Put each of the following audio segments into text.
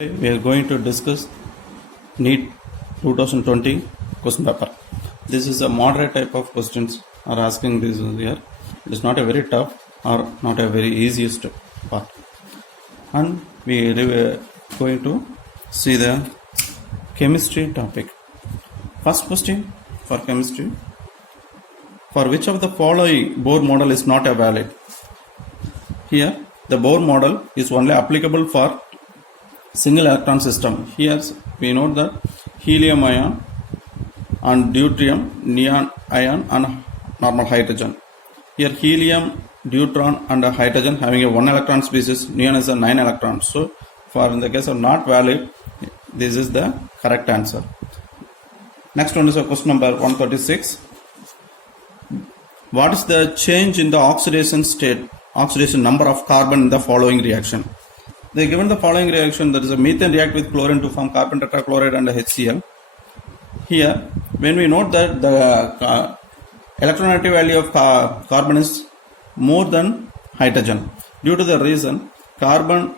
We are going to discuss NEET 2020 question paper. This is a moderate type of questions are asking this here. It is not a very tough or not a very easiest part. And we are going to see the chemistry topic. First question for chemistry. For which of the following Bohr model is not a valid? Here the Bohr model is only applicable for single electron system. Here we note that helium ion and deuterium, neon ion and normal hydrogen. Here helium, deuteron and hydrogen having a 1 electron species, neon is a 9 electrons. So for in the case of not valid, this is the correct answer. Next one is a question number 136. What is the change in the oxidation state, oxidation number of carbon in the following reaction? They given the following reaction, that is a methane react with chlorine to form carbon tetrachloride and HCl. Here, when we note that the electronegativity value of carbon is more than hydrogen, due to the reason carbon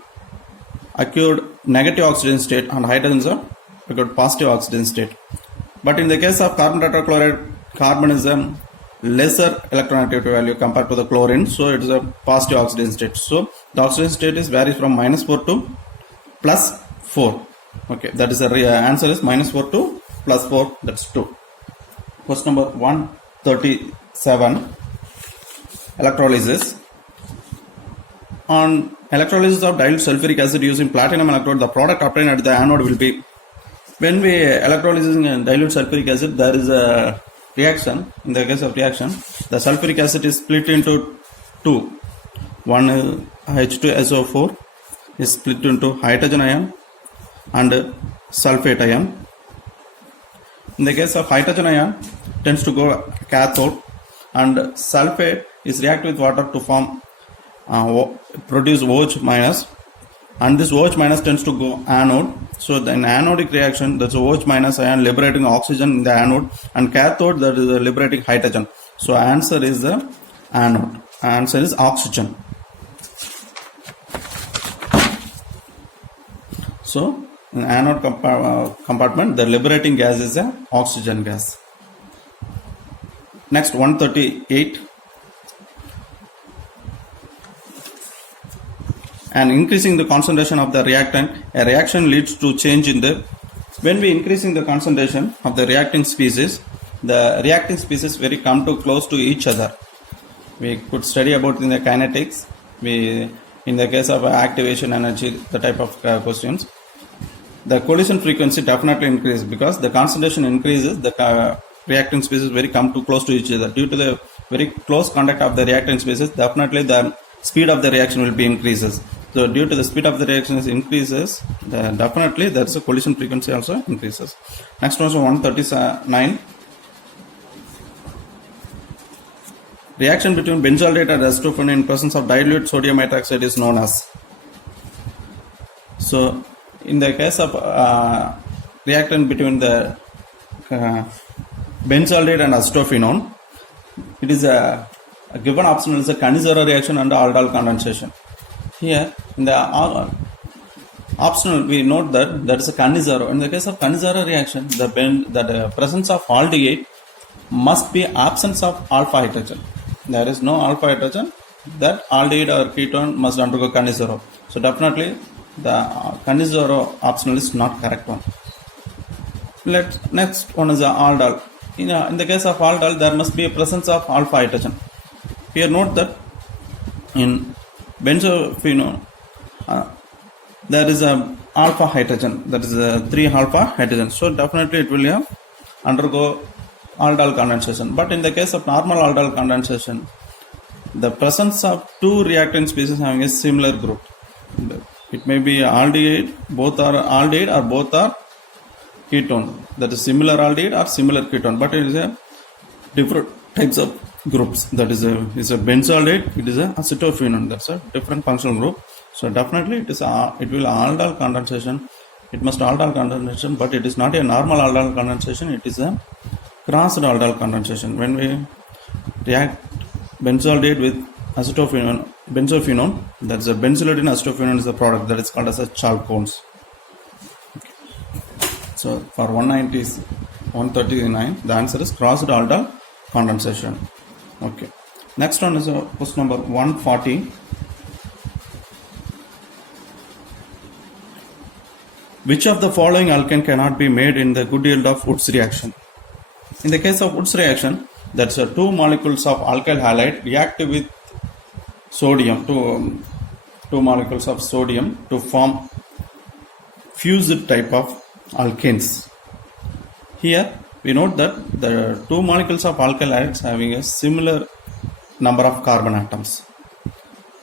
acquired negative oxidation state and hydrogen acquired positive oxidation state. But in the case of carbon tetrachloride, carbon is a lesser electronegativity value compared to the chlorine, so it is a positive oxidation state. So the oxidation state is varies from -4 to +4. Okay, that is the answer is -4 to +4. That's 2. Question number 137. Electrolysis. On electrolysis of dilute sulfuric acid using platinum electrode, the product obtained at the anode will be, when we electrolysis dilute sulfuric acid, there is a reaction. In the case of reaction, the sulfuric acid is split into two. One H2SO4 is split into hydrogen ion and sulfate ion. In the case of hydrogen ion, tends to go cathode, and sulfate is react with water to form produce OH minus, and this OH minus tends to go anode. So in anodic reaction, that's OH minus ion liberating oxygen in the anode, and cathode, that is liberating hydrogen. So answer is the anode. Answer is oxygen. So in anode compartment, the liberating gas is the oxygen gas. Next 138. And increasing the concentration of the reactant, a reaction leads to change in the, when we increasing the concentration of the reacting species, the reacting species very come to close to each other. We could study about in the kinetics, in the case of activation energy, the type of questions, the collision frequency definitely increases, because the concentration increases, the reacting species very come to close to each other. Due to the very close contact of the reacting species, definitely the speed of the reaction will be increases. So due to the speed of the reaction increases, definitely there is a collision frequency also increases. Next one is 139. Reaction between benzaldehyde and acetophenone in presence of dilute sodium hydroxide is known as. So in the case of reaction between the benzaldehyde and acetophenone, it is a given option is a Cannizzaro reaction and aldol condensation. Here in the optional we note that there is a Cannizzaro. In the case of Cannizzaro reaction, the presence of aldehyde must be absence of alpha hydrogen. There is no alpha hydrogen, that aldehyde or ketone must undergo Cannizzaro. So definitely the Cannizzaro optional is not correct one. Next one is the aldol. In the case of aldol, there must be a presence of alpha hydrogen. Here note that in benzophenone there is a alpha hydrogen, that is a 3 alpha hydrogen. So definitely it will undergo aldol condensation. But in the case of normal aldol condensation, the presence of two reactant species having a similar group, it may be aldehyde, both are aldehyde or both are ketone, that is similar aldehyde or similar ketone, but it is a different types of groups. That is a benzaldehyde, it is a acetophenone, that's a different functional group. So definitely it will aldol condensation, it must aldol condensation, but it is not a normal aldol condensation, it is a crossed aldol condensation. When we react benzaldehyde with acetophenone, benzophenone, that is a benzaldehyde acetophenone is the product, that is called as a chalcones. So for 190 is 139. The answer is crossed aldol condensation. Okay. Next one is question number 140. Which of the following alkane cannot be made in the good yield of Woods reaction? In the case of Woods reaction, that's two molecules of alkyl halide react with sodium, two molecules of sodium to form fused type of alkanes. Here we note that the two molecules of alkyl halides having a similar number of carbon atoms.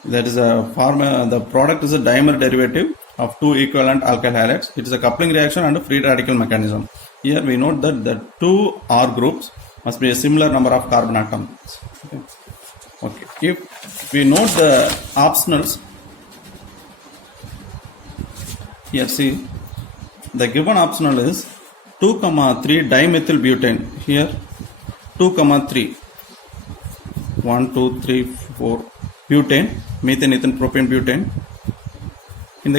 That is the product is a dimer derivative of two equivalent alkyl halides. It is a coupling reaction and a free radical mechanism. Here we note that the two R groups must be a similar number of carbon atoms. Okay. If we note the optionals, here see the given optional is 2,3 dimethyl butane. Here 2,3 1, 2, 3, 4 butane, methane, ethane, propane, butane. In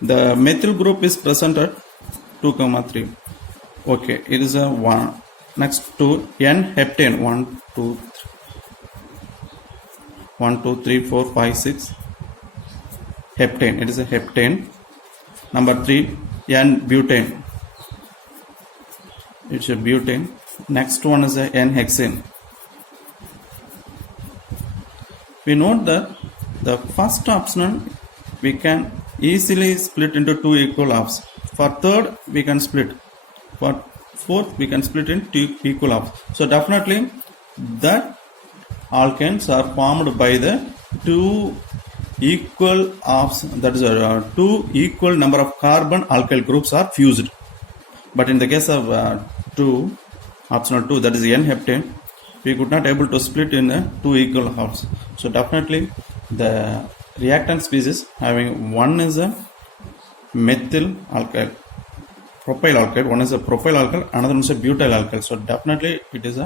the methyl group is present at 2,3. Okay, it is a 1. Next to N-heptane 1, 2, 3, 4, 5, 6. Heptane, it is a heptane. Number 3, N-butane. It's a butane. Next one is a N-hexane. We note that the first optional we can easily split into two equal halves. For third we can split. For fourth we can split in two equal halves. So definitely that alkanes are formed by the two equal halves, that is two equal number of carbon alkyl groups are fused. But in the case of optional 2, that is N-heptane, we could not able to split in two equal halves. So definitely the reactant species having one is a methyl alkyl, propyl alkyl, one is a propyl alkyl, another one is a butyl alkyl. So definitely it is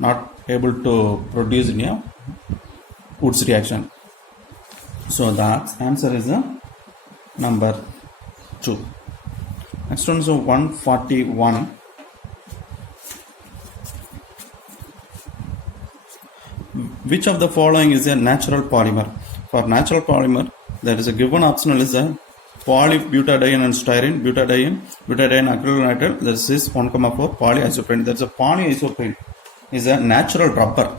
not able to produce in a Woods reaction. So the answer is number 2. Next one is 141. Which of the following is a natural polymer? For natural polymer, there is a given optional is a polybutadiene and styrene, butadiene acrylonitrile. This is 1,4 polyisoprene. There is a polyisoprene is a natural rubber.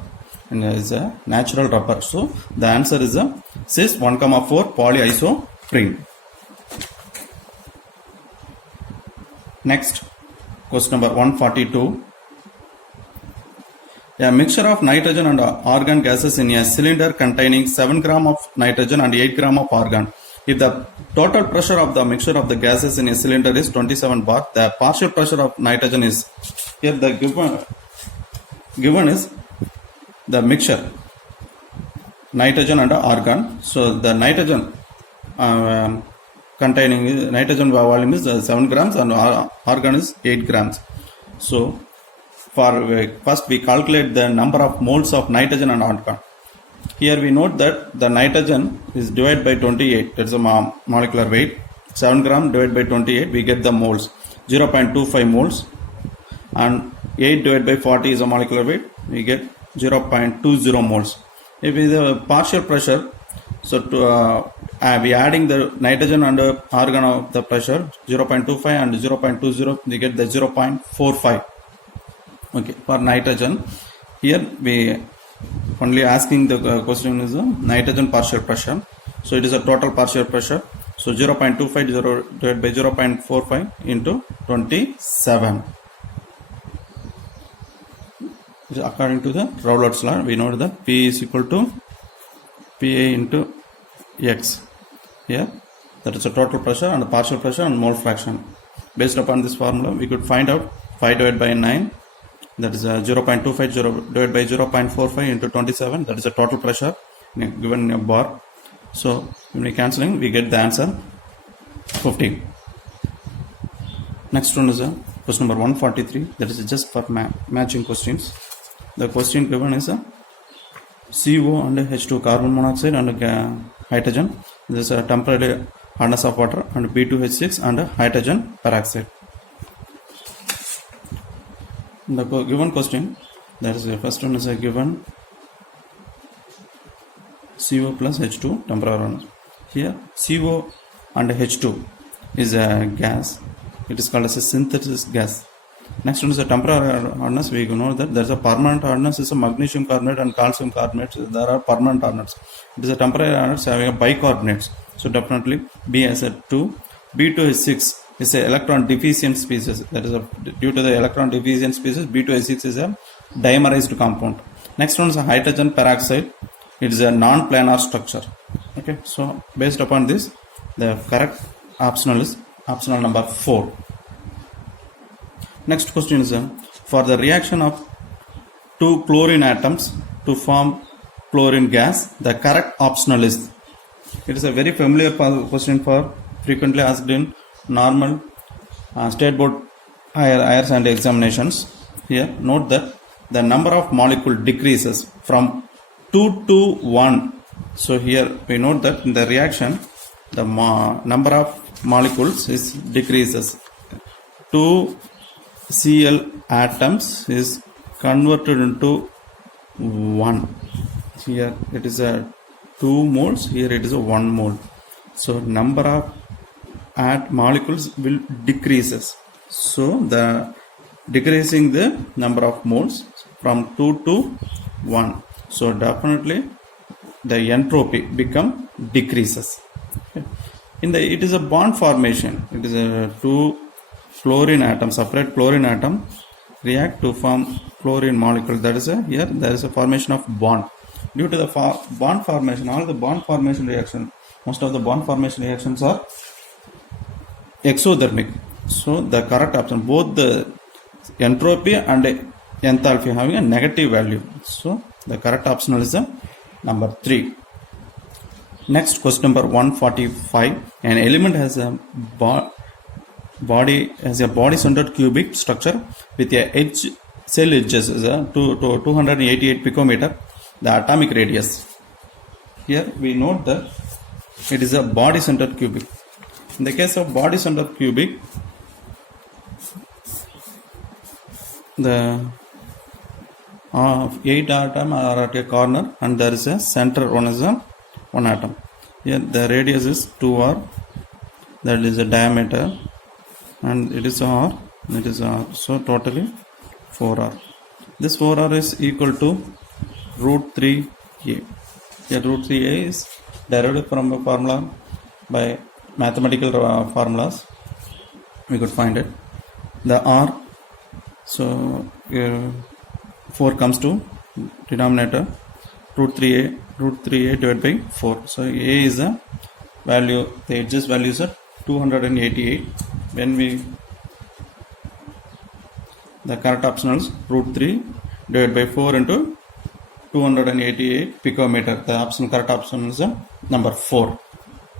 And is a natural rubber. So the answer is cis 1,4 polyisoprene. Next, question number 142. A mixture of nitrogen and argon gases in a cylinder containing 7 gram of nitrogen and 8 gram of argon. If the total pressure of the mixture of the gases in a cylinder is 27 bar, the partial pressure of nitrogen is, here the given is the mixture nitrogen and argon. So the nitrogen containing nitrogen volume is 7 grams and argon is 8 grams. So first we calculate the number of moles of nitrogen and argon. Here we note that the nitrogen is divided by 28, that's a molecular weight. 7 gram divided by 28, we get the moles, 0.25 moles, and 8 divided by 40 is a molecular weight, we get 0.20 moles. If it is a partial pressure, so we adding the nitrogen and argon of the pressure 0.25 and 0.20, we get the 0.45. Okay, for nitrogen, here we only asking the question is nitrogen partial pressure. So it is a total partial pressure. So 0.25 divided by 0.45 into 27. According to the Raoult's law, we know that P is equal to Pa into X. Here, that is a total pressure and the partial pressure and mole fraction. Based upon this formula, we could find out 5 divided by 9. That is 0.25 divided by 0.45 into 27. That is the total pressure given in a bar. So when we cancelling, we get the answer 15. Next one is question number 143. That is just for matching questions. The question given is CO and H2, carbon monoxide and hydrogen. This is a temporary hardness of water, and B2H6 and hydrogen peroxide. In the given question, there is a first one is a given CO plus H2 temporary hardness. Here CO and H2 is a gas. It is called as a synthesis gas. Next one is a temporary hardness. We know that there is a permanent hardness is a magnesium carbonate and calcium carbonate. There are permanent hardness. It is a temporary hardness having a bicarbonates. So definitely B has a 2. B2H6 is a electron deficient species. That is due to the electron deficient species, B2H6 is a dimerized compound. Next one is a hydrogen peroxide. It is a non-planar structure. Okay, so based upon this, the correct optional is optional number 4. Next question is for the reaction of two chlorine atoms to form chlorine gas, the correct optional is. It is a very familiar question for frequently asked in normal state board higher and examinations. Here note that the number of molecule decreases from 2 to 1. So here we note that in the reaction the number of molecules is decreases. 2 Cl atoms is converted into 1. Here it is a 2 moles, here it is a 1 mole. So number of molecules will decreases. So the decreasing the number of moles from 2 to 1. So definitely the entropy become decreases. Okay. It is a bond formation. It is a 2 chlorine atom, separate chlorine atom react to form chlorine molecule. That is here there is a formation of bond. Due to the bond formation, all the bond formation reaction, most of the bond formation reactions are exothermic. So the correct option, both the entropy and enthalpy having a negative value. So the correct option is number 3. Next question number 145. An element has a body centered cubic structure with a cell edges is a 288 picometer, the atomic radius. Here we note that it is a body centered cubic. In the case of body centered cubic, the 8 atom are at a corner and there is a center one is a 1 atom. Here the radius is 2r, that is a diameter, and it is r, so totally 4r. This 4r is equal to root 3a. Here root 3a is derived from a formula by mathematical formulas. We could find it. The r, so 4 comes to denominator, root 3a divided by 4. So a is the value, the edges value is at 288. When we, the correct option is root 3 divided by 4 into 288 picometer. The option, correct option is number 4.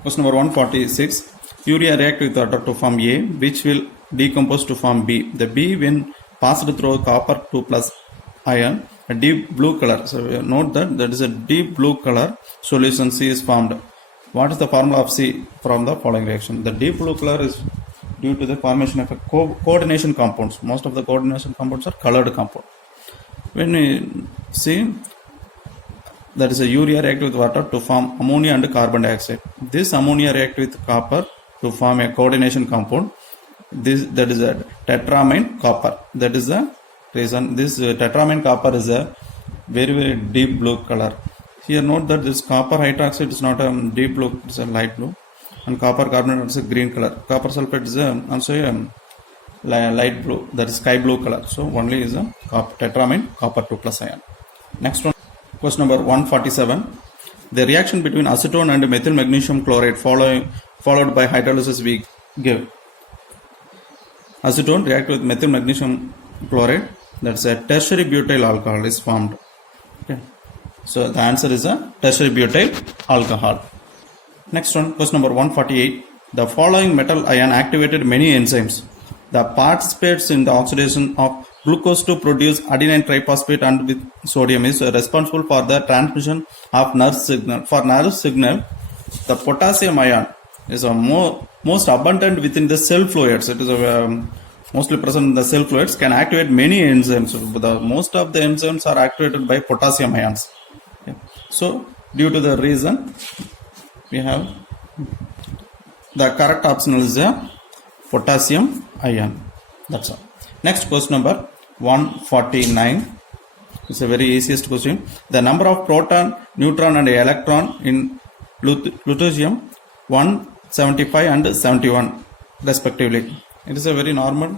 Question number 146. Urea react with water to form A, which will decompose to form B. The B, when passed through copper 2 plus ion, a deep blue color. So note that is a deep blue color solution C is formed. What is the formula of C from the following reaction? The deep blue color is due to the formation of a coordination compounds. Most of the coordination compounds are colored compound. When we see, that is a urea react with water to form ammonia and carbon dioxide. This ammonia react with copper to form a coordination compound. That is a tetramine copper. That is the reason this tetramine copper is a very deep blue color. Here note that this copper hydroxide is not a deep blue, it is a light blue, and copper carbonate is a green color. Copper sulfate is also a light blue, that is sky blue color. So only is a tetramine copper 2 plus ion. Next one, question number 147. The reaction between acetone and methyl magnesium chloride followed by hydrolysis we give. Acetone react with methyl magnesium chloride, that's a tertiary butyl alcohol is formed. Okay. So the answer is a tertiary butyl alcohol. Next one, question number 148. The following metal ion activated many enzymes. The participates in the oxidation of glucose to produce adenine triphosphate and with sodium is responsible for the transmission of nerve signal. For nerve signal, the potassium ion is a most abundant within the cell fluids. It is mostly present in the cell fluids, can activate many enzymes. Most of the enzymes are activated by potassium ions. Okay. So, due to the reason, we have the correct option is a potassium ion. That's all. Next question number 149. It's a very easiest question. The number of proton, neutron and electron in lutetium 175 and 71 respectively. It is a very normal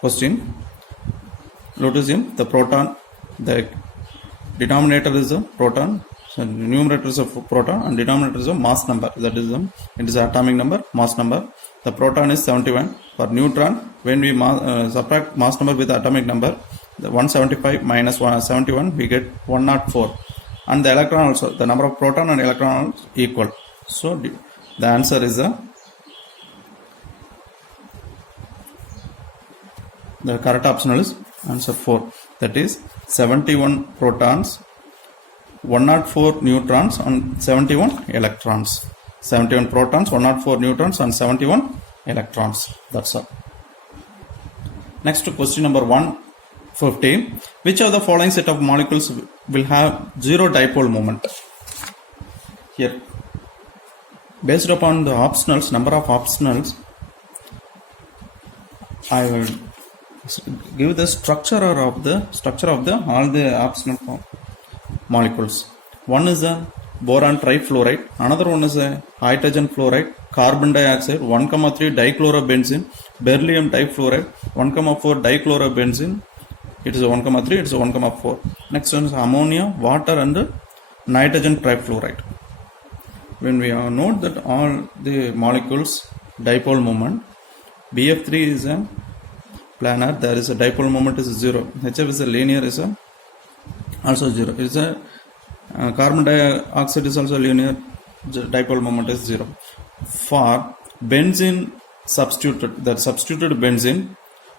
question. Lutetium, the proton, the denominator is a proton, so numerator is a proton and denominator is a mass number. That is it is atomic number, mass number. The proton is 71. For neutron, when we subtract mass number with the atomic number, the 175 minus 171, we get 104. And the electron also, the number of proton and electron are equal. So the answer is the correct option is answer 4. That is 71 protons, 104 neutrons and 71 electrons. 71 protons, 104 neutrons and 71 electrons. That's all. Next to question number 150. Which of the following set of molecules will have zero dipole moment? Here, based upon the optionals, number of optionals, I will give the structure of the all the optional molecules. One is a boron trifluoride, another one is a hydrogen fluoride, carbon dioxide, 1,3 dichlorobenzene, beryllium difluoride, 1,4 dichlorobenzene. It is a 1,3, it is a 1,4. Next one is ammonia, water and nitrogen trifluoride. When we note that all the molecules dipole moment, BF3 is a planar, there is a dipole moment is 0. HF is a linear, is a also 0. It is a carbon dioxide is also linear, dipole moment is 0. For benzene substituted, that substituted benzene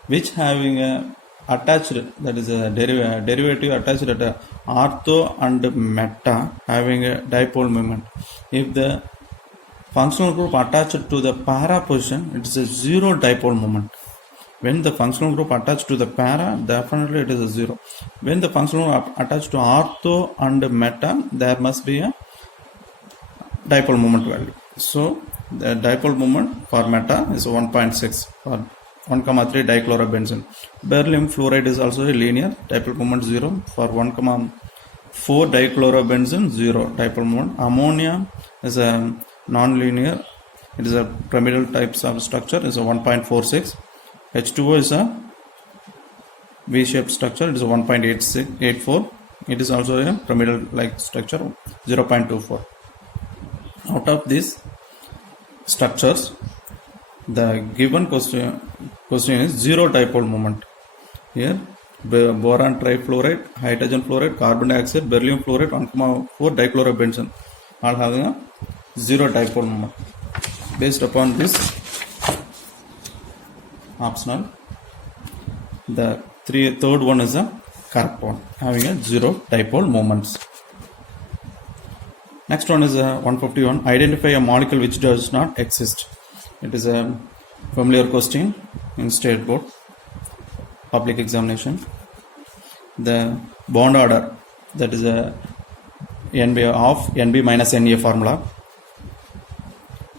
which having a attached, that is a derivative attached at a ortho and meta having a dipole moment. If the functional group attached to the para position, it is a 0 dipole moment. When the functional group attached to the para, definitely it is a 0. When the functional group attached to ortho and meta, there must be a dipole moment value. So the dipole moment for meta is 1.6 for 1,3 dichlorobenzene. Beryllium fluoride is also a linear, dipole moment 0. For 1,4 dichlorobenzene, 0 dipole moment. Ammonia is a non-linear, it is a pyramidal types of structure, is a 1.46. H2O is a V-shaped structure, it is a 1.84. It is also a pyramidal like structure, 0.24. Out of these structures, the given question is 0 dipole moment. Here, boron trifluoride, hydrogen fluoride, carbon dioxide, beryllium fluoride, 1,4 dichlorobenzene, all having a 0 dipole moment. Based upon this optional, the third one is a correct one, having a 0 dipole moments. Next one is a 151. Identify a molecule which does not exist. It is a familiar question in state board public examination. The bond order, that is a NB of NB minus NA formula.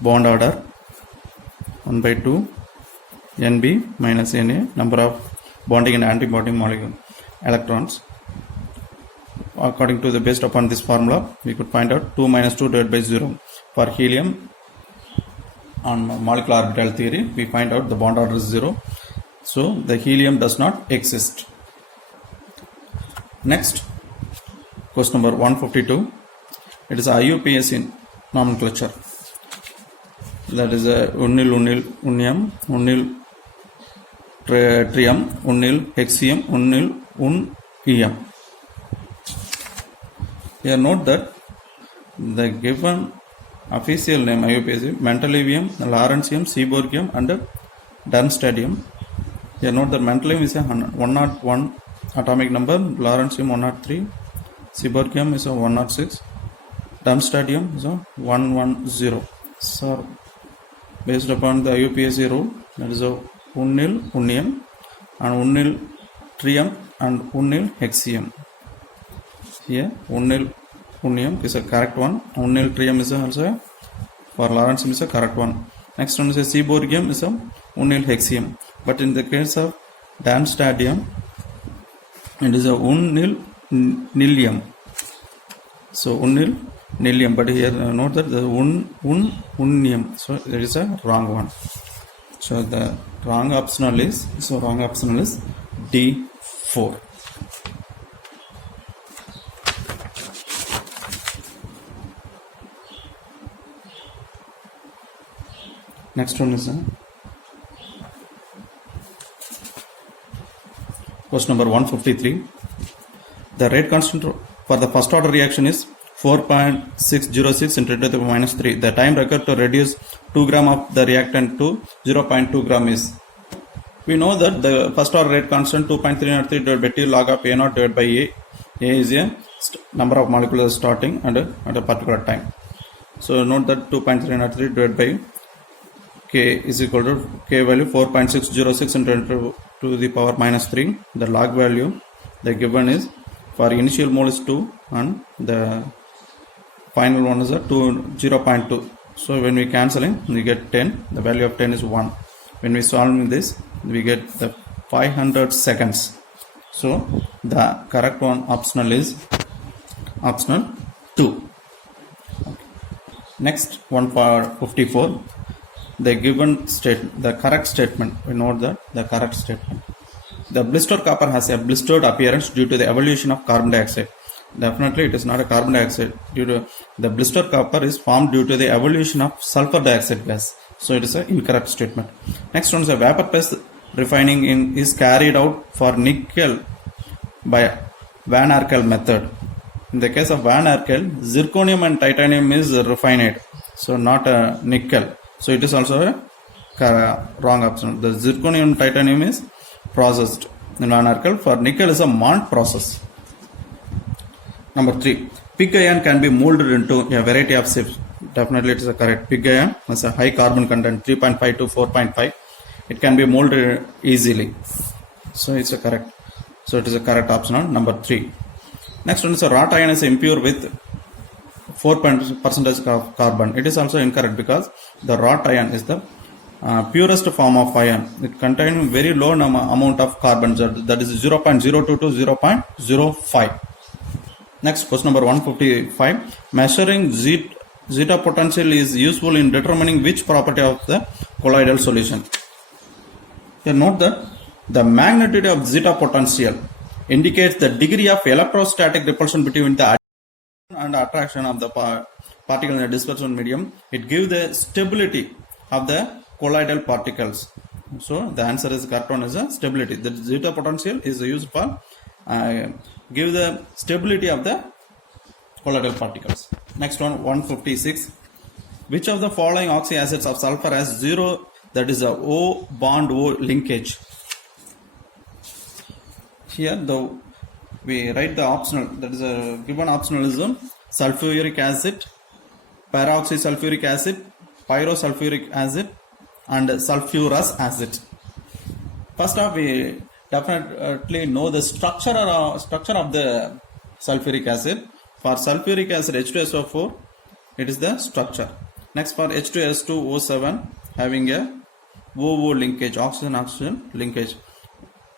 Bond order 1/2 NB minus NA, number of bonding and anti-bonding molecule electrons. According to the based upon this formula, we could find out 2 minus 2 divided by 0. For helium, on molecular orbital theory, we find out the bond order is 0. So the helium does not exist. Next, question number 152. It is IUPAC in nomenclature. That is a unyl, unium, unyl, trium, unyl, hexium, unyl, EM. Here note that the given official name IUPAC, mentalium, lawrencium, seaborgium and darmstadtium. Here note that mentalium is a 101 atomic number, lawrencium 103, seaborgium is a 106, darmstadtium is a 110. So based upon the IUPAC rule, that is a unyl unium and unyl trium and unyl hexium. Here unyl unium is a correct one. Unyl trium is also for lawrencium is a correct one. Next one is a seaborgium is a unyl hexium. But in the case of Darmstadtium, it is a unyl nilium. So unyl nilium, but here note that the unium. So there is a wrong one. So the wrong optional is D4. Next one is question number 153. The rate constant for the first order reaction is 4.606 into 10 to the minus 3. The time required to reduce 2 gram of the reactant to 0.2 gram is. We know that the first order rate constant 2.303 divided by T log of A naught divided by A. A is a number of molecules starting and at a particular time. So note that 2.303 divided by K is equal to K value 4.606 into 10 to the power minus 3. The log value the given is for initial mole is 2 and the final one is a 0.2. So when we cancelling we get 10. The value of 10 is 1. When we solve this we get the 500 seconds. So the correct one optional is optional 2. Next one for 54. The given the correct statement. We note that the correct statement. The blistered copper has a blistered appearance due to the evolution of carbon dioxide. Definitely it is not a carbon dioxide. Due to the blistered copper is formed due to the evolution of sulfur dioxide gas. So it is an incorrect statement. Next one is a vapor phase refining is carried out for nickel by Van Arkel method. In the case of Van Arkel, zirconium and titanium is refined. So not a nickel. So it is also a wrong option. The zirconium and titanium is processed in Van Arkel. For nickel is a Mont process. Number 3. Pig iron can be molded into a variety of shapes. Definitely it is a correct. Pig iron has a high carbon content 3.5 to 4.5. It can be molded easily. So it's a correct. So it is a correct option on number 3. Next one is a wrought iron is impure with 4% of carbon. It is also incorrect because the wrought iron is the purest form of iron. It contains very low amount of carbon, that is 0.02 to 0.05. Next, question number 155. Measuring zeta potential is useful in determining which property of the colloidal solution. Here note that the magnitude of zeta potential indicates the degree of electrostatic repulsion between the and attraction of the particle in the dispersion medium. It gives the stability of the colloidal particles. So the answer is correct one is a stability. The zeta potential is used for give the stability of the colloidal particles. Next one 156. Which of the following oxy acids of sulfur has 0, that is a O bond O linkage? Here we write the optional, that is a given optional is sulfuric acid, peroxysulfuric acid, pyrosulfuric acid and sulfurous acid. First off, we definitely know the structure of the sulfuric acid. For sulfuric acid H2SO4, it is the structure. Next for H2S2O7 having a OO linkage, oxygen linkage.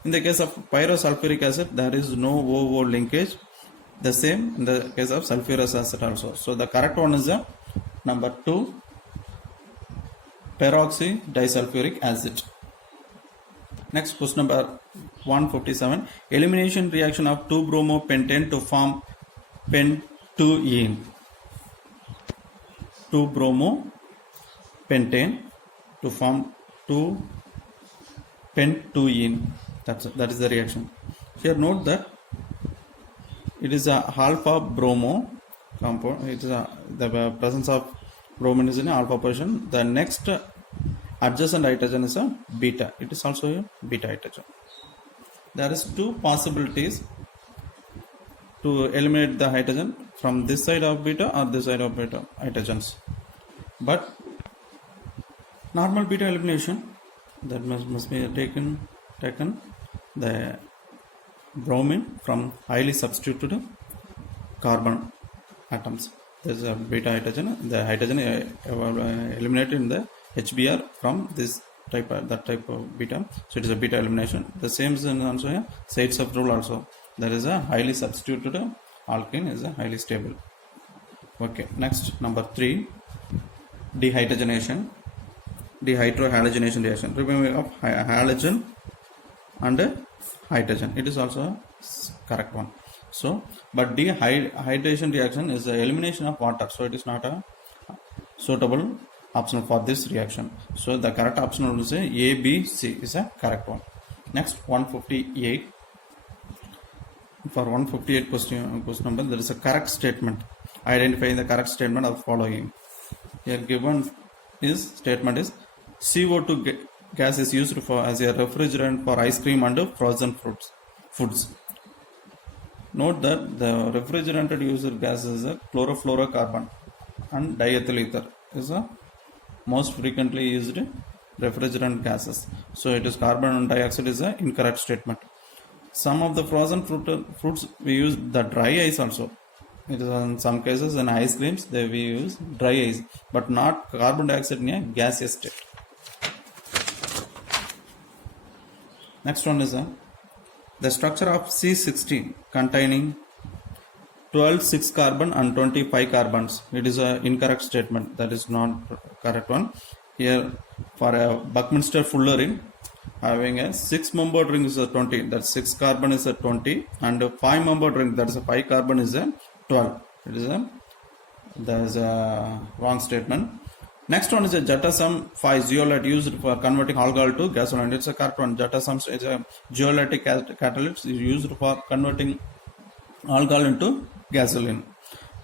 In the case of pyrosulfuric acid, there is no OO linkage. The same in the case of sulfurous acid also. So the correct one is number 2, peroxy disulfuric acid. Next, question number 157. Elimination reaction of 2-bromopentane to form pen-2-ene. 2-bromopentane to form 2-pen-2-ene. That is the reaction. Here note that it is a alpha bromo compound. It is the presence of bromine is in alpha position. The next adjacent hydrogen is a beta. It is also a beta hydrogen. There is 2 possibilities to eliminate the hydrogen from this side of beta or this side of beta hydrogens. But normal beta elimination, that must be taken the bromine from highly substituted carbon atoms. There is a beta hydrogen. The hydrogen eliminated in the HBr from this type, that type of beta. So it is a beta elimination. The same is also a Zaitsev rule also. There is a highly substituted alkene is a highly stable. Okay, next number 3, dehydrogenation. Dehydrohalogenation reaction. Removing of halogen and hydrogen. It is also a correct one. So, but dehydration reaction is the elimination of water. So it is not a suitable option for this reaction. So the correct option is A, B, C is a correct one. Next 158. For 158 question number, there is a correct statement. Identify the correct statement of following. Here given is statement is CO2 gas is used for as a refrigerant for ice cream and frozen foods. Note that the refrigerant used gas is a chlorofluorocarbon and diethyl ether is a most frequently used refrigerant gases. So it is carbon dioxide is a incorrect statement. Some of the frozen fruits we use the dry ice also. It is in some cases in ice creams we use dry ice, but not carbon dioxide in a gaseous state. Next one is the structure of C16 containing 12 6 carbon and 25 carbons. It is an incorrect statement. That is not correct one. Here for a Buckminster Fullerene, having a 6-membered ring is a 20. That 6 carbon is a 20, and a 5-membered ring, that is a 5 carbon is a 12. It is a wrong statement. Next one is a Jotassem 5 zeolite used for converting alcohol to gasoline. It's a correct one. Jotassem is a zeolitic catalyst used for converting alcohol into gasoline.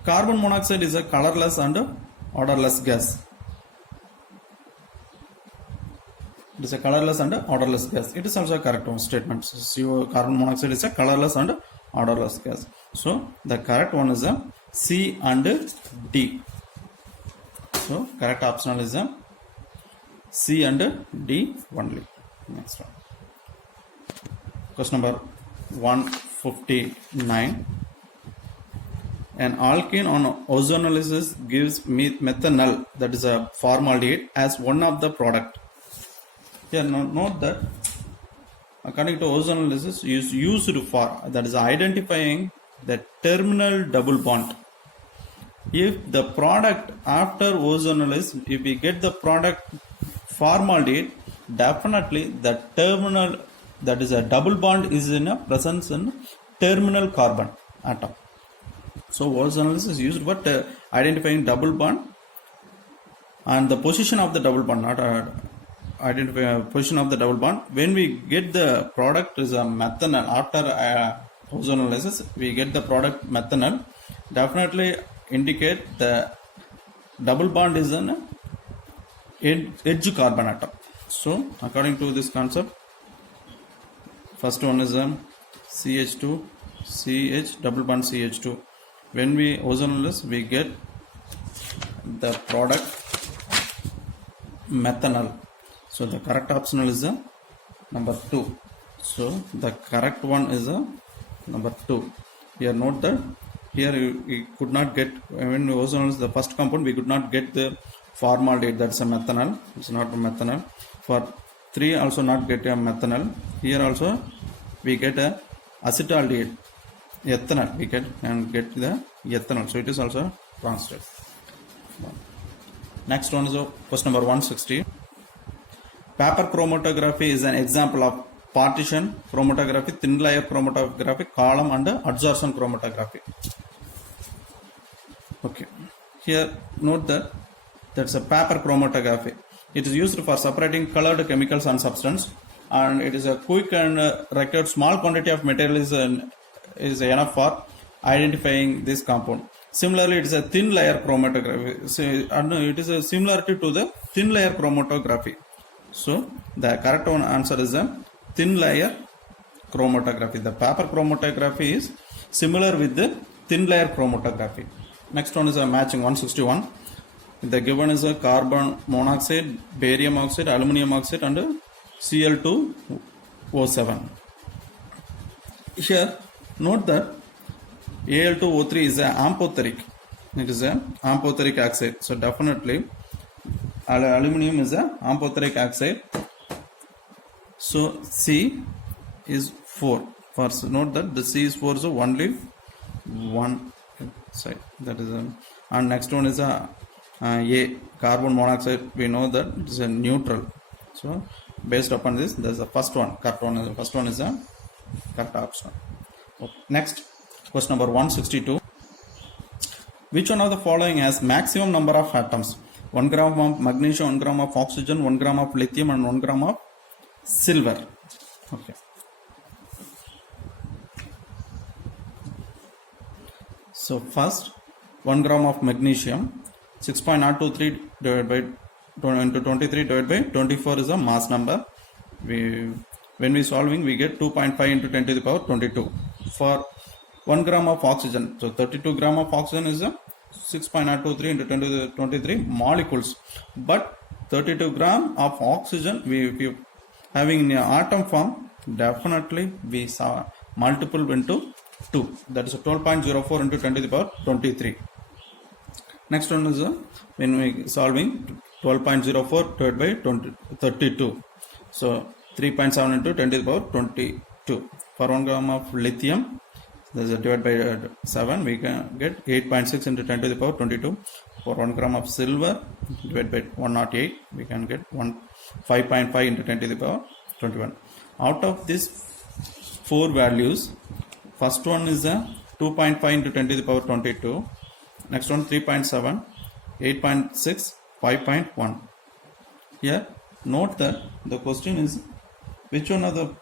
Carbon monoxide is a colorless and odorless gas. It is a colorless and odorless gas. It is also a correct one statement. So carbon monoxide is a colorless and odorless gas. So the correct one is a C and D. So correct optional is a C and D only. Next one. Question number 159. An alkene on ozonolysis gives methanol, that is a formaldehyde, as one of the product. Here note that according to ozonolysis is used for, that is identifying the terminal double bond. If the product after ozonolysis, if we get the product formaldehyde, definitely the terminal, that is a double bond, is in a presence in terminal carbon atom. So ozonolysis is used for identifying double bond and the position of the double bond, not identify position of the double bond. When we get the product is a methanol, after ozonolysis we get the product methanol, definitely indicate the double bond is an edge carbon atom. So according to this concept, first one is CH2 CH double bond CH2. When we ozonolysis we get the product methanol. So the correct optional is number 2. So the correct one is number 2. Here note that here we could not get, when we ozonolysis the first compound, we could not get the formaldehyde, that's a methanol. It's not a methanol. For 3 also not get a methanol. Here also we get a acetaldehyde, ethanol we get, and get the ethanol. So it is also wrong step. Next one is question number 160. Paper chromatography is an example of partition chromatography, thin layer chromatography, column and adsorption chromatography. Okay, here note that that's a paper chromatography. It is used for separating colored chemicals and substance, and it is a quick and record small quantity of material is enough for identifying this compound. Similarly, it is a thin layer chromatography. So, it is a similarity to the thin layer chromatography. So the correct one answer is a thin layer chromatography. The paper chromatography is similar with the thin layer chromatography. Next one is a matching 161. The given is a carbon monoxide, barium oxide, aluminum oxide and Cl2O7. Here, note that Al2O3 is an amphoteric. It is an amphoteric oxide. So definitely, aluminum is an amphoteric oxide. So C is 4. First, note that the C is 4, so only one side. That is and next one is a carbon monoxide. We know that it is a neutral. So based upon this, there is the first one. Correct one. The first one is a correct option. Okay. Next, question number 162. Which one of the following has maximum number of atoms? 1 gram of magnesium, 1 gram of oxygen, 1 gram of lithium, and 1 gram of silver. Okay. So first, 1 gram of magnesium, 6.023 divided by into 23 divided by 24 is a mass number. When we solving, we get 2.5 into 10 to the power 22. For 1 gram of oxygen, so 32 gram of oxygen is a 6.023 into 10 to the 23 molecules. But 32 gram of oxygen, we having in atom form, definitely we saw multiple into 2. That is a 12.04 into 10 to the power 23. Next one is when we solving 12.04 divided by 32. So 3.7 into 10 to the power 22. For 1 gram of lithium, there is a divided by 7, we can get 8.6 into 10 to the power 22. For 1 gram of silver, divided by 108, we can get 5.5 into 10 to the power 21. Out of these 4 values, first one is a 2.5 into 10 to the power 22. Next one 3.7, 8.6, 5.1. Here, note that the question is which one of the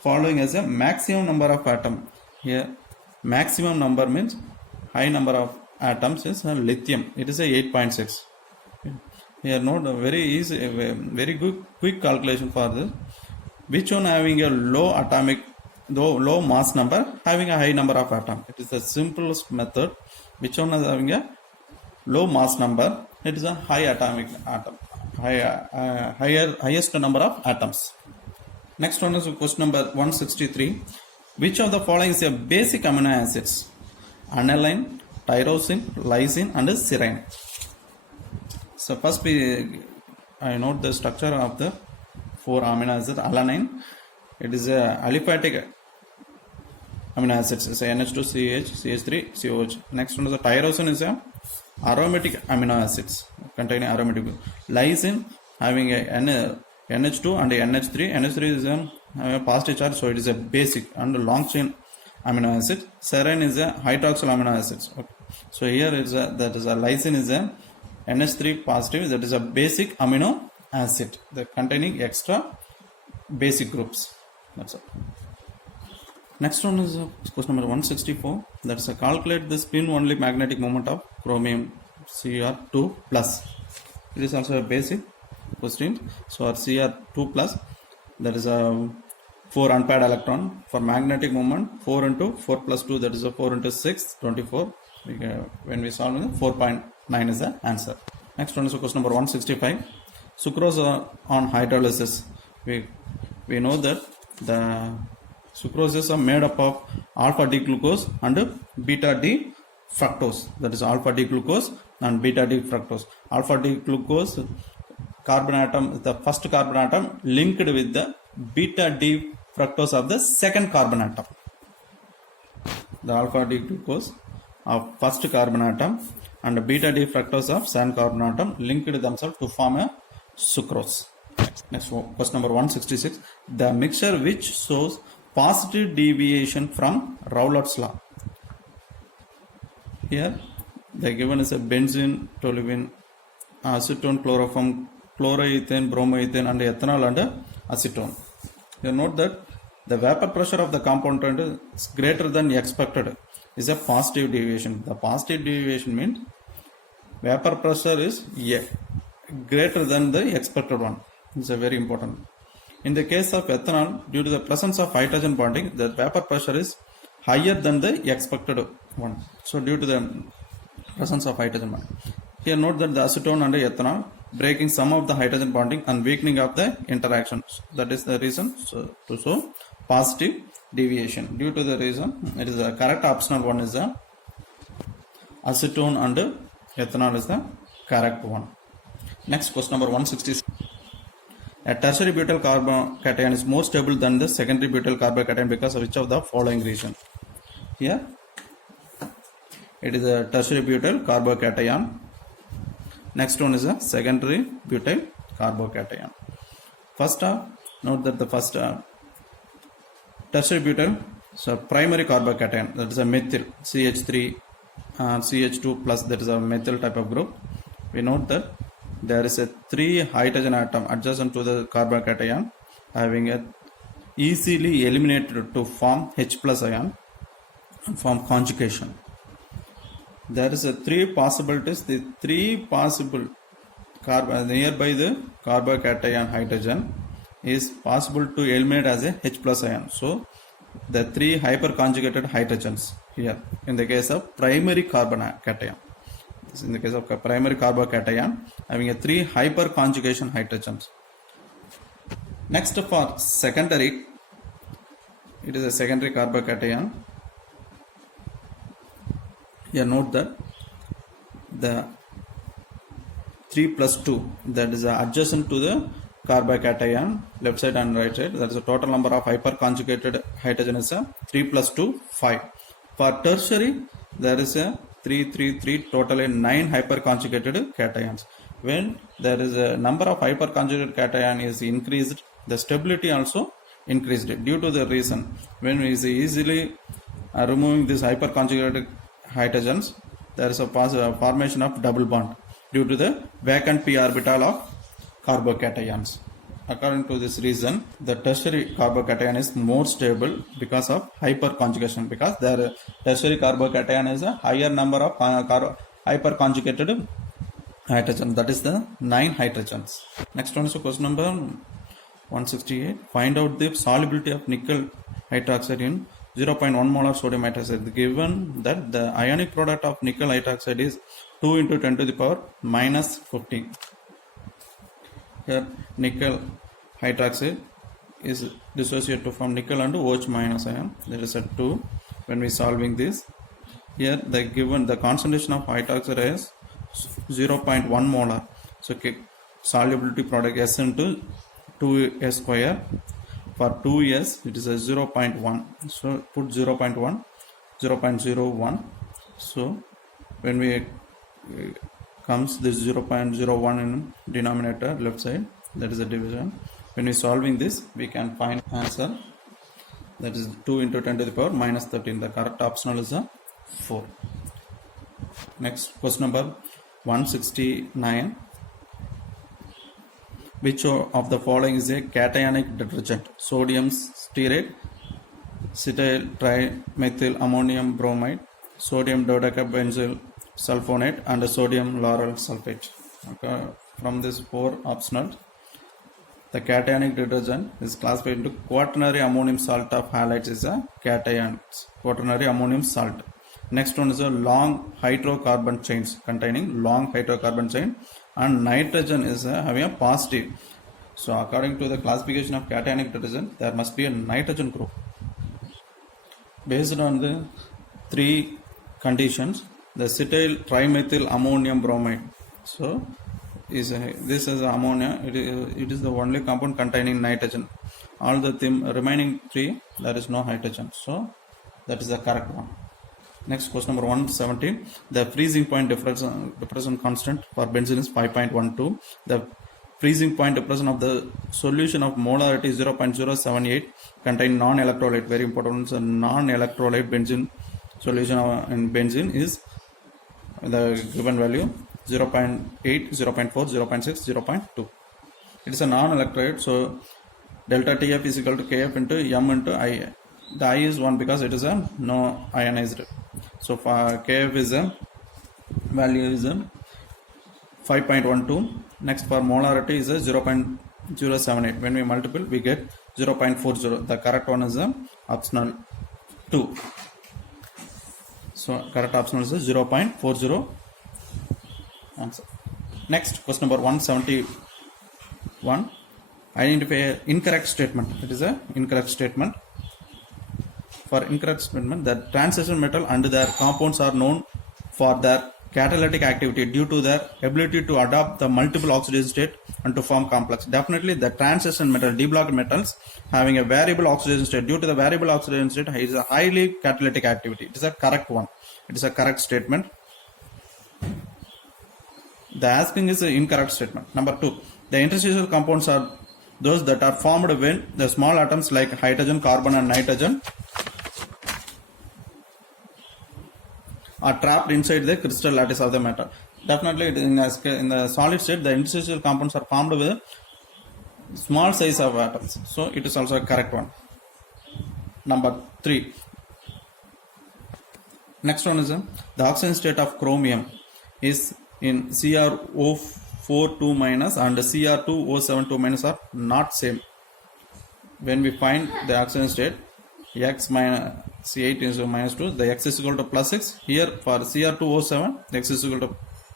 following has a maximum number of atoms. Here, maximum number means high number of atoms is lithium. It is a 8.6. Here, note a very easy, very good quick calculation for this. Which one having a low mass number, having a high number of atoms. It is the simplest method. Which one is having a low mass number? It is a high atomic atom, highest number of atoms. Next one is question number 163. Which of the following is a basic amino acids? Aniline, tyrosine, lysine, and serine. So first I note the structure of the 4 amino acids. Alanine, it is a aliphatic amino acids. It's a NH2CH, CH3, COH. Next one is the tyrosine is a aromatic amino acids containing aromatic. Lysine having a NH2 and a NH3. NH3 is a positive charge, so it is a basic and long chain amino acid. Serine is a hydroxyl amino acids. Okay. So here is a lysine is a NH3 positive. That is a basic amino acid that containing extra basic groups. That's it. Next one is question number 164. That's a calculate the spin only magnetic moment of chromium Cr2 plus. It is also a basic question. So our Cr2 plus, that is a 4 unpaired electron. For magnetic moment, 4 into 4 plus 2, that is a 4 into 6, 24. When we solve it, 4.9 is the answer. Next one is question number 165. Sucrose on hydrolysis. We know that the sucroses are made up of alpha D glucose and beta D fructose. That is alpha D glucose and beta D fructose. Alpha D glucose carbon atom, the first carbon atom linked with the beta D fructose of the second carbon atom. The alpha D glucose of first carbon atom and beta D fructose of second carbon atom linked themselves to form a sucrose. Next question number 166. The mixture which shows positive deviation from Rowlett's law. Here they given is a benzene, toluene, acetone, chloroform, chloroethane, bromoethane, and ethanol and acetone. You note that the vapor pressure of the compound is greater than expected is a positive deviation. The positive deviation means vapor pressure is greater than the expected one. It's a very important. In the case of ethanol, due to the presence of hydrogen bonding, the vapor pressure is higher than the expected one. So due to the presence of hydrogen bonding. Here note that the acetone and ethanol, breaking some of the hydrogen bonding and weakening of the interactions. That is the reason to show positive deviation. Due to the reason, it is the correct optional one is the acetone and ethanol is the correct one. Next, question number 166. A tertiary butyl carbocation is more stable than the secondary butyl carbocation because of which of the following reason? Here, it is a tertiary butyl carbocation. Next one is a secondary butyl carbocation. First, note that the first tertiary butyl, so primary carbocation, that is a methyl CH3 CH2 plus, that is a methyl type of group. We note that there is a 3 hydrogen atom adjacent to the carbocation having a easily eliminated to form H plus ion and form conjugation. There is a 3 possibilities. The 3 possible nearby the carbocation hydrogen is possible to eliminate as a H plus ion. So the 3 hyperconjugated hydrogens here in the case of primary carbocation. In the case of primary carbocation having a 3 hyperconjugation hydrogens. Next, for secondary, it is a secondary carbocation. Here note that the 3 plus 2, that is adjacent to the carbocation, left side and right side, that is the total number of hyperconjugated hydrogen is 3 plus 2, 5. For tertiary, there is a 3, 3, 3, totally 9 hyperconjugated cations. When there is a number of hyperconjugated cation is increased, the stability also increased. Due to the reason, when we is easily removing this hyperconjugated hydrogens, there is a formation of double bond due to the vacant p orbital of carbocations. According to this reason, the tertiary carbocation is more stable because of hyperconjugation, because the tertiary carbocation is a higher number of hyperconjugated hydrogen, that is the 9 hydrogens. Next one is question number 168. Find out the solubility of nickel hydroxide in 0.1 molar sodium hydroxide. Given that the ionic product of nickel hydroxide is 2 into 10 to the power minus 15. Here nickel hydroxide is dissociated from nickel and OH minus ion. There is a 2. When we solving this, here the given the concentration of hydroxide is 0.1 molar. So solubility product S into 2S square. For 2S it is a 0.1. So put 0.1, 0.01. So when we comes this 0.01 in denominator left side, that is a division. When we solving this, we can find answer, that is 2 into 10 to the power minus 13. The correct optional is a 4. Next question number 169. Which of the following is a cationic detergent? Sodium stearate, cetyl trimethyl ammonium bromide, sodium dodecabenzyl sulfonate and sodium lauryl sulfate. Okay. From this 4 optional, the cationic detergent is classified into quaternary ammonium salt of halides is a cation, quaternary ammonium salt. Next one is a long hydrocarbon chains containing long hydrocarbon chain, and nitrogen is having a positive. So according to the classification of cationic detergent, there must be a nitrogen group. Based on the 3 conditions, the cetyl trimethyl ammonium bromide. So this is ammonia. It is the only compound containing nitrogen. All the remaining 3, there is no hydrogen. So that is the correct one. Next question number 117. The freezing point depression constant for benzene is 5.12. The freezing point depression of the solution of molarity is 0.078 contain non-electrolyte. Very important. So non-electrolyte benzene solution in benzene is the given value 0.8, 0.4, 0.6, 0.2. It is a non-electrolyte. So delta TF is equal to KF into M into I. The I is 1 because it is a no ionized. So for KF is a value is a 5.12. Next for molarity is a 0.078. When we multiple, we get 0.40. The correct one is a optional 2. So correct optional is a 0.40 answer. Next, question number 171. Identify an incorrect statement. It is an incorrect statement. For incorrect statement, the transition metal and their compounds are known for their catalytic activity due to their ability to adopt the multiple oxidation state and to form complex. Definitely, the transition metal, d-block metals, having a variable oxidation state. Due to the variable oxidation state, is a highly catalytic activity. It is a correct one. It is a correct statement. The asking is an incorrect statement. Number 2. The interstitial compounds are those that are formed when the small atoms like hydrogen, carbon and nitrogen are trapped inside the crystal lattice of the metal. Definitely, in the solid state, the interstitial compounds are formed with small size of atoms. So, it is also a correct one. Number 3. Next one is the oxidation state of chromium is in CrO4 minus and Cr2O7 minus are not same. When we find the oxidation state, x minus C8 is minus 2, the x is equal to plus 6. Here for Cr2O7, x is equal to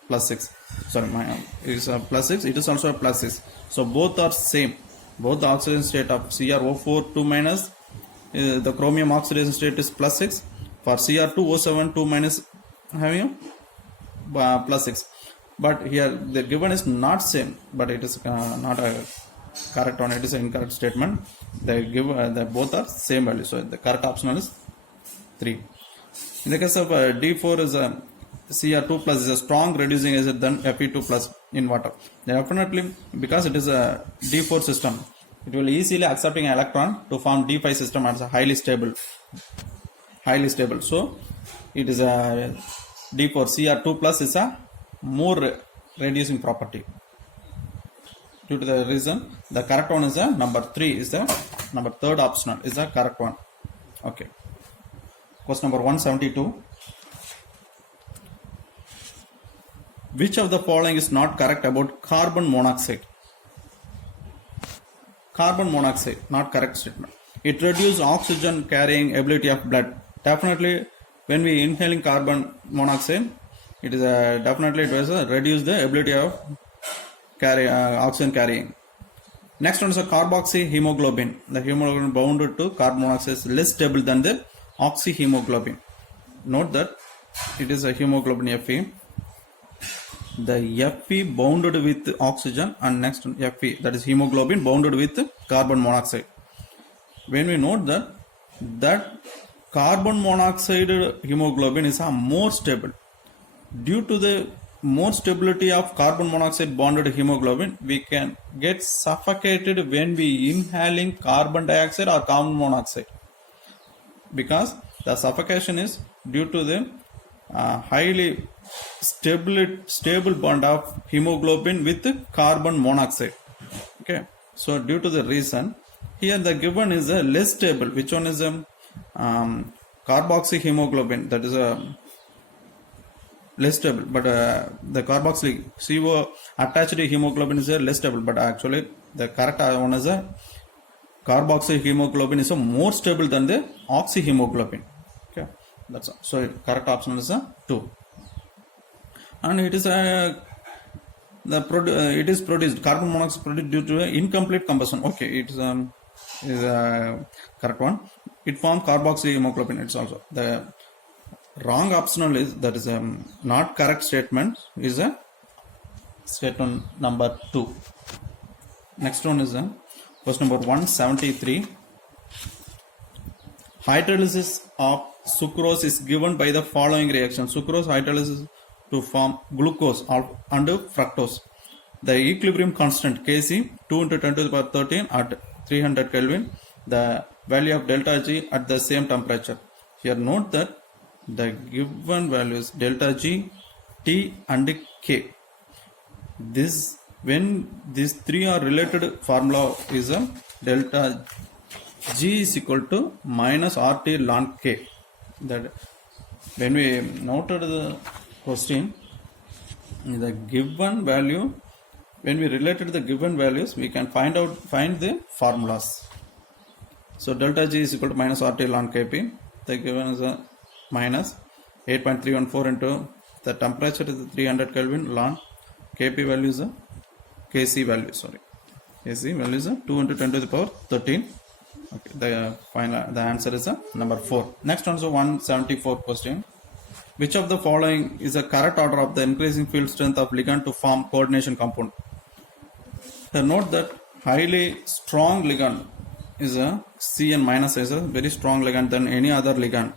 plus 6. Sorry, is plus 6. It is also a plus 6. So both are same. Both the oxidation state of CrO4 minus, the chromium oxidation state is plus 6. For Cr2O7 minus having plus 6. But here the given is not same, but it is not a correct one. It is an incorrect statement. They give they both are same value. So the correct option is 3. In the case of D4 is a Cr2 plus is a strong reducing agent than Fe2 plus in water. Definitely, because it is a D4 system, it will easily accepting an electron to form D5 system as a highly stable. So it is a D4 Cr2 plus is a more reducing property. Due to the reason, the correct one is a number 3 is the number 3rd optional is the correct one. Okay. Question number 172. Which of the following is not correct about carbon monoxide? Carbon monoxide, not correct statement. It reduces oxygen carrying ability of blood. Definitely, when we inhaling carbon monoxide, it is definitely it was reduce the ability of oxygen carrying. Next one is a carboxyhemoglobin. The hemoglobin bounded to carbon monoxide is less stable than the oxyhemoglobin. Note that it is a hemoglobin Fe. The Fe bounded with oxygen and next Fe, that is hemoglobin bounded with carbon monoxide. When we note that carbon monoxide hemoglobin is a more stable. Due to the more stability of carbon monoxide bonded hemoglobin, we can get suffocated when we inhaling carbon dioxide or carbon monoxide, because the suffocation is due to the highly stable bond of hemoglobin with carbon monoxide. Okay, so due to the reason here the given is a less stable. Which one is a carboxyhemoglobin, that is a less stable, but the carboxyl CO attached hemoglobin is a less stable, but actually the correct one is a carboxyhemoglobin is a more stable than the oxyhemoglobin. Okay, that's all. So correct option is a 2, and it is a it is produced, carbon monoxide produced due to incomplete combustion. Okay, it is a correct one. It forms carboxyhemoglobin. It's also the wrong optional is, that is a not correct statement is a statement number 2. Next one is question number 173. Hydrolysis of sucrose is given by the following reaction. Sucrose hydrolysis to form glucose and fructose. The equilibrium constant Kc 2 into 10 to the power 13 at 300 Kelvin. The value of delta G at the same temperature. Here note that the given values delta G, T and K. This, when these three are related, formula is a delta G is equal to minus RT ln K. That when we noted the question, the given value, when we related the given values, we can find the formulas. So delta G is equal to minus RT ln Kp. The given is a minus 8.314 into the temperature is 300 Kelvin ln Kp value is a Kc value, sorry. Kc value is a 2 into 10 to the power 13. Okay, the answer is a number 4. Next one is a 174 question. Which of the following is a correct order of the increasing field strength of ligand to form coordination compound? Note that highly strong ligand is a Cn minus, is a very strong ligand than any other ligand.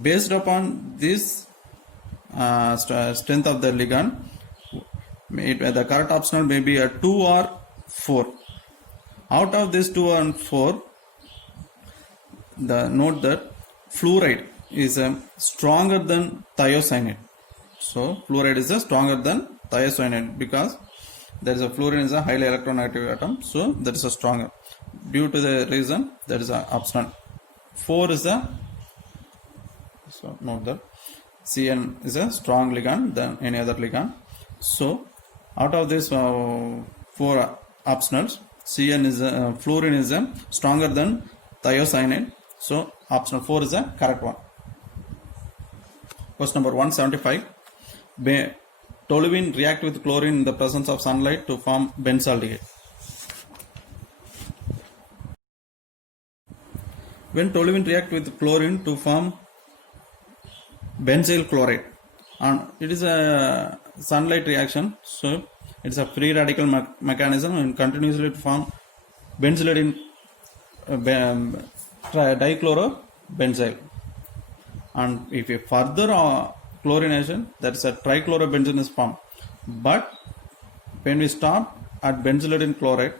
Based upon this strength of the ligand, the correct optional may be a 2 or 4. Out of this 2 and 4, note that fluoride is stronger than thiocyanate. So fluoride is stronger than thiocyanate because there is a fluorine is a highly electronegative atom, so that is a stronger. Due to the reason, that is a optional. 4 is a, so note that Cn is a strong ligand than any other ligand. So out of this 4 optionals, Cn is fluorine is stronger than thiocyanate. So optional 4 is a correct one. Question number 175. Toluene react with chlorine in the presence of sunlight to form benzaldehyde. When toluene react with chlorine to form benzyl chloride, and it is a sunlight reaction, so it is a free radical mechanism and continuously to form benzyl dichlorobenzyl. And if you further chlorination, that is a trichlorobenzene is formed. But when we stop at benzyl chloride,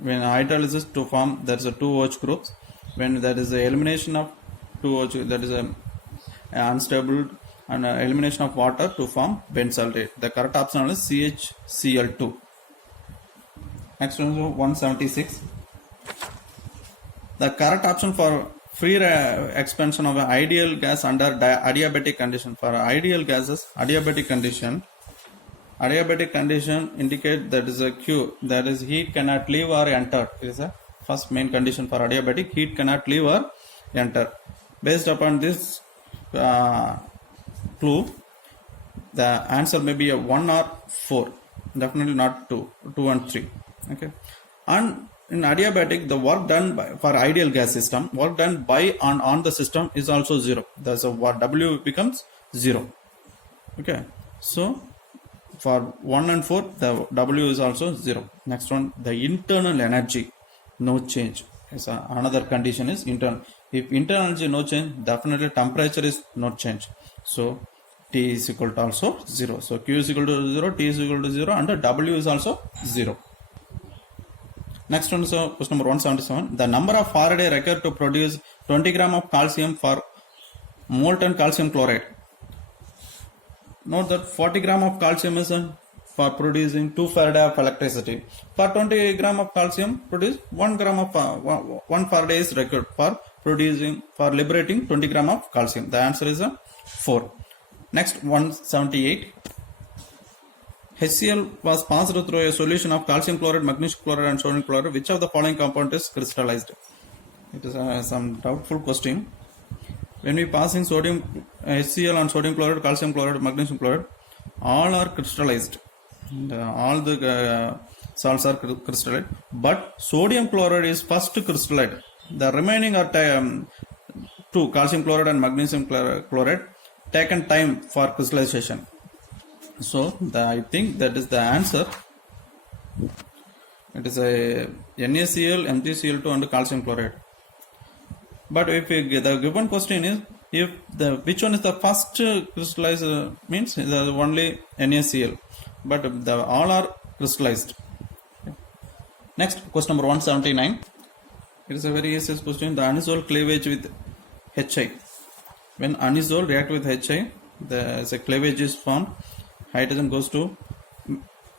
when hydrolysis to form, there is a 2 OH groups. When there is the elimination of 2 OH, that is a unstable, and elimination of water to form benzaldehyde. The correct option is CHCl2. Next one is 176. The correct option for free expansion of an ideal gas under adiabatic condition. For ideal gases, adiabatic condition indicate that is a Q, that is heat cannot leave or enter. It is a first main condition for adiabatic, heat cannot leave or enter. Based upon this clue, the answer may be a 1 or 4, definitely not 2 and 3. Okay, and in adiabatic, the work done for ideal gas system, work done by and on the system is also 0. Thus, what W becomes 0. Okay, so for 1 and 4, the W is also 0. Next one, the internal energy, no change. Is another condition is internal. If internal energy no change, definitely temperature is no change. So T is equal to also 0. So Q is equal to 0, T is equal to 0, and W is also 0. Next one is question number 177. The number of Faraday required to produce 20 gram of calcium for molten calcium chloride. Note that 40 gram of calcium is for producing 2 Faraday of electricity. For 20 gram of calcium, produce 1 gram of 1 Faraday is required for liberating 20 gram of calcium. The answer is 4. Next 178. HCl was passed through a solution of calcium chloride, magnesium chloride, and sodium chloride. Which of the following compound is crystallized? It is some doubtful question. When we passing sodium HCl and sodium chloride, calcium chloride, magnesium chloride, all are crystallized. All the salts are crystallized, but sodium chloride is first crystallized. The remaining are 2, calcium chloride and magnesium chloride, taken time for crystallization. So I think that is the answer. It is a NaCl, MgCl2 and calcium chloride. But if the given question is if which one is the first crystallized, means the only NaCl, but all are crystallized. Next question number 179. It is a very easy question. The anisole cleavage with Hi. When anisole react with Hi, there is a cleavage is formed. Hydrogen goes to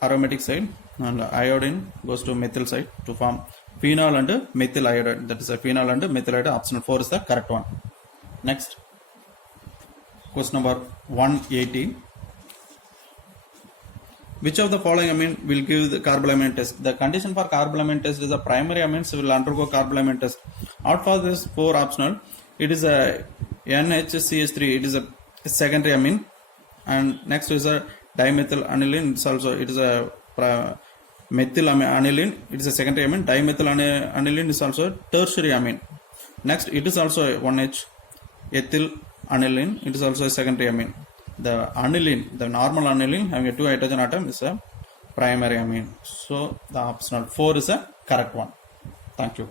aromatic side and iodine goes to methyl side to form phenol and methyl iodide. That is a phenol and methyl iodide. Option 4 is the correct one. Next, question number 180. Which of the following amine will give the carbolamine test? The condition for carbolamine test is the primary amines will undergo carbolamine test. Out for this 4 optional, it is a NHCH3. It is a secondary amine. And next is a Dimethyl aniline is also, it is a methyl aniline, it is a secondary amine. Dimethyl aniline is also a tertiary amine. Next, it is also a 1H. Ethyl aniline, it is also a secondary amine. The aniline, the normal aniline having a 2 hydrogen atom is a primary amine. So the optional 4 is a correct one. Thank you.